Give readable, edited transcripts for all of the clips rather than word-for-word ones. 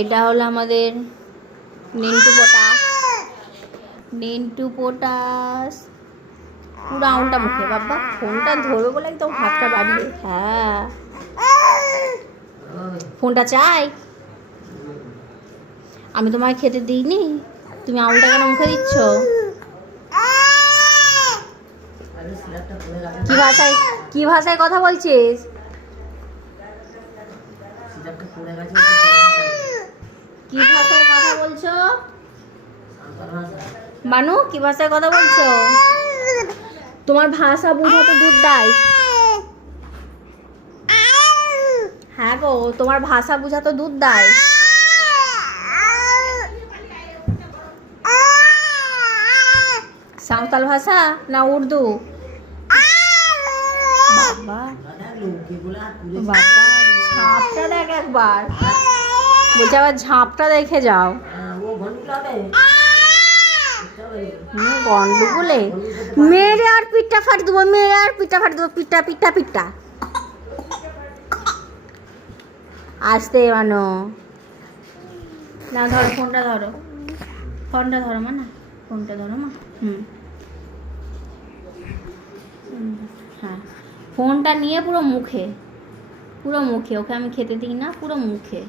এটা হলো আমাদের নেন্টু পটাস পুরো আউনটা মুখে। বাবা ফোনটা ধরো বলে একদম হাতটা বাড়িয়ে। হ্যাঁ ফোনটা চাই, আমি তোমায় খেতে দিইনি, তুমি আউলটা কেন মুখে দিচ্ছ? কি ভাষায় কথা বলছিস? কি ভাষায় কথা বলছো মানু? কি ভাষায় কথা বলছো? তোমার ভাষা বুঝাতে দুধ দেয়? হ্যাঁ গো, তোমার ভাষা বুঝাতে দুধ দেয়? সাঁওতাল ভাষা না উর্দু? বাবা বাবা ঝাঁপটা দেখ একবার, বলছে আবার ঝাঁপটা দেখে যাও। গন্ডগোলে মেরে আর পিঠটা ফাট দেবো, পিঠটা পিঠটা পিঠটা। আসতে মানো না, ধরো ফোনটা ধরো, ফোনটা ধরো মা, না ফোনটা ধরো মা। হ্যাঁ ফোনটা নিয়ে পুরো মুখে ওকে আমি খেতে দিই না, পুরো মুখে।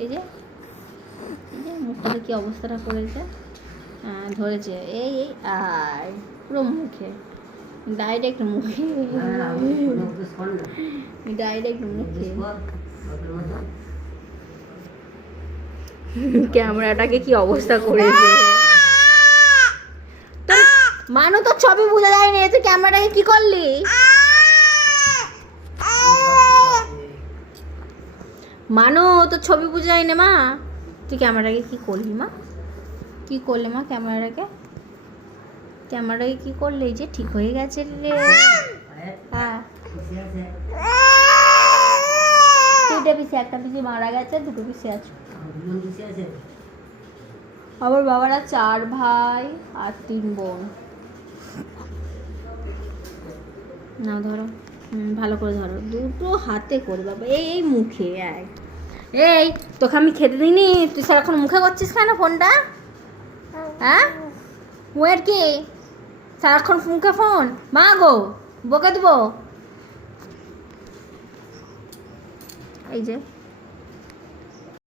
এই যে মুখটাতে কি অবস্থাটা করেছে। হ্যাঁ ধরেছে, এই আর পুরো মুখে, ডাইরেক্ট মুখে। ক্যামেরাটাকে কি অবস্থা করেছে মানু, তো ছবি বোঝা যায় না, তুই ক্যামেরাটাকে কি করলি? মানু তো ছবি বোঝা যায় না মা, তুই ক্যামেরাটাকে কি করলি মা? কি করলে মা ক্যামেরাটাকে কি করলে? এই যে ঠিক হয়ে গেছে রে। হ্যাঁ দুটো পিসে, একটা পিসে মারা গেছে, দুটো পিসে আছে। আমার বাবারা 4 ভাই আর 3 বোন। না ধরো, ভালো করে ধরো, দুটো হাতে করে বাবা। এই মুখে এই তোকে আমি খেতে দিইনি, তুই সারাক্ষণ মুখে করছিস কেন ফোনটা? হ্যাঁ ওয়ের কি সারাক্ষণ মুখে ফোন? মা গো বকে দেবো। এই যে